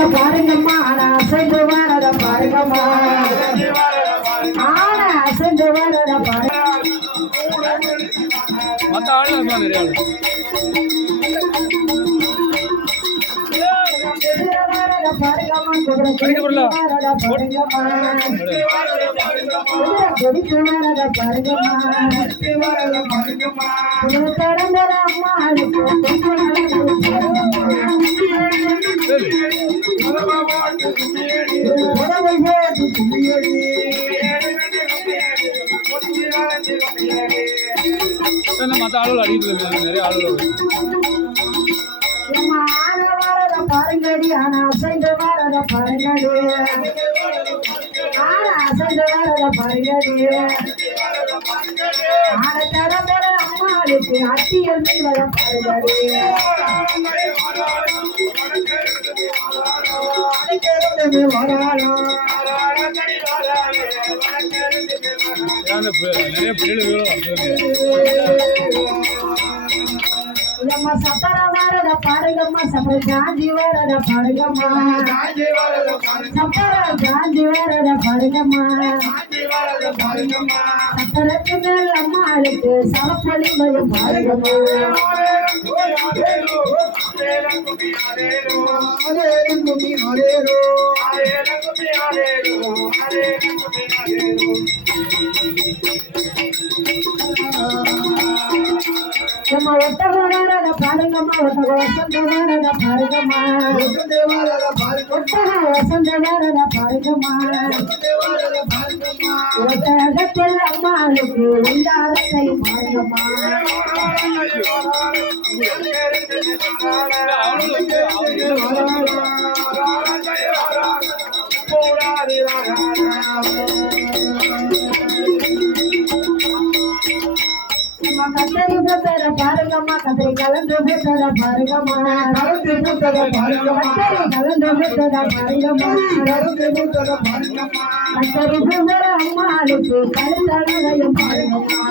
வரத பாருங்கம்மா ஆனா அசைந்து வரத பாருங்கம்மா ஆனா அசைந்து பாருங்க நிறைய குதிரை பாருங்கம்மா உறவை போட்டு என்ன மற்ற ஆளுகள் அடிக்கல நிறைய ஆளுகள் பாருங்கடி ஆனா அசைந்து வரத பாருங்கடி ஆனா அசைந்து வரத பாருங்கடி ஆன தரம்பர அம்மாளுக்கு அட்டியல் மீவத பாருங்கடி அடிக்கிறது நிறைய பிள்ளைகள் நம்ம சப்பர வரத பாருங்கம்மா சப்பர வரத பாருங்கம்மா வரத பாருங்கம்மா அம்மாளுக்கு பாருங்கம்மா நம்ம ஒட்டக வரத பாருங்கம்மா ஒட்டக வசந்த வரத பாருங்கம்மா ஒட்டக வசந்த வரத பாருங்கம்மா அம்மாளுக்கு பாருங்கம்மா கலந்து பாருங்கம்மா கலந்து பாருங்கம்மா கத்தரி அம்மாளுக்கு கருத்தழகையும் பாருங்கம்மா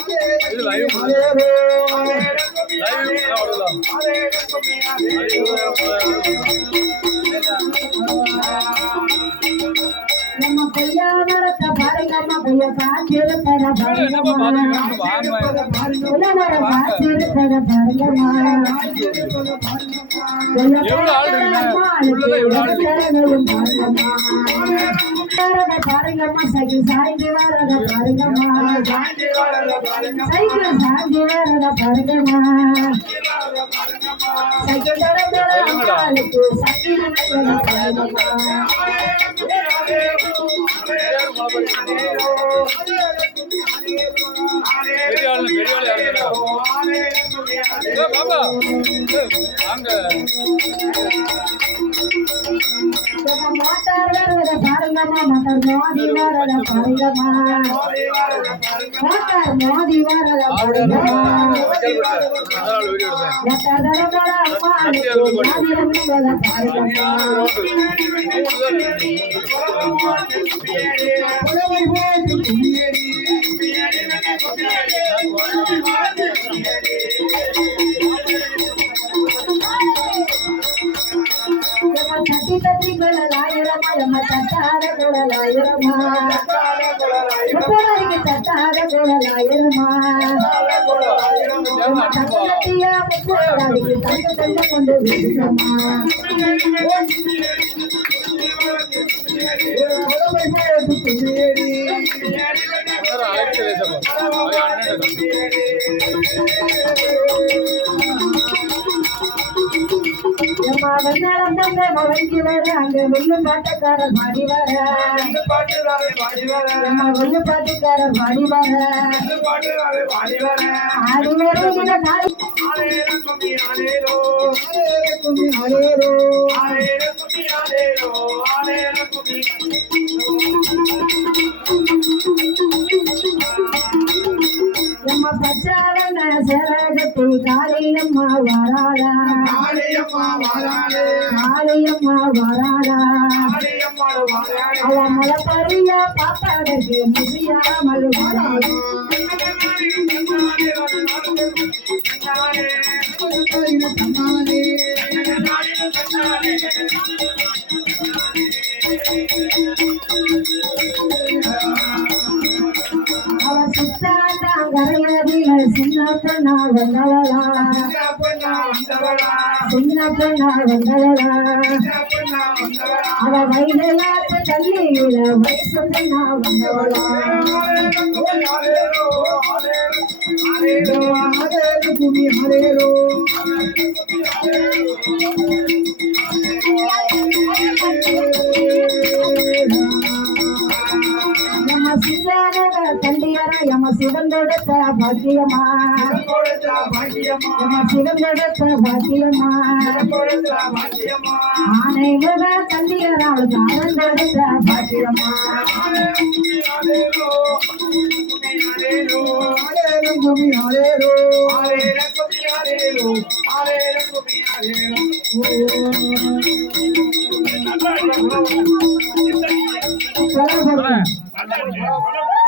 சின்ன திரை பாருங்கம்மா சைக்கிள் சாய்ந்து வரத பாருங்கம்மா சைக்கிள் சாய்ந்து வரத பாருங்கம்மா சைக்கிள் தர தர அம்மாளுக்கு சைக்கிள் பாருங்கம்மா பாப்பா வாங்க மாட்டார் வரத பாருங்கம்மா மாட்டார் மோதி வரத பாருங்கம்மா மாட்டார் மோதி வரத பாருங்கம்மா அதனால வீடியோ எடுத்தேன் மாட்டார் தர தர அம்மாளுக்கு மோதி வரத வர அங்க வெள்ளு பாட்டுக்காரர் பாடி வர நம்ம பாட்டுக்காரர் பாடி. வர ஆடி வருகிற நாள் கும்மி ஹரேரோ பச்சாவன சரகத்தை காளியம்மா வராளா? காளியம்மா வாராளே. காளியம்மா வராளா? அவ மலப்பரிய பாப்பாதற்கு தன்னானே அவ சுத்தாத்தான் கரையதில சின்ன பொண்ணா வந்தவளா சின்ன பொண்ணா வந்தவளா அவ வயலாத்து தள்ளியில வயசு பொண்ணா வந்தவளா ஹரேரோ கும்மி ஹரேரோ எம பாக்கியமா? எம சிவந்தொடுத்த பாக்கியமா? ஆனை முக தண்டியர அவளுக்கு ஆனந்தொடுத்த பாக்கியமா? நல்லா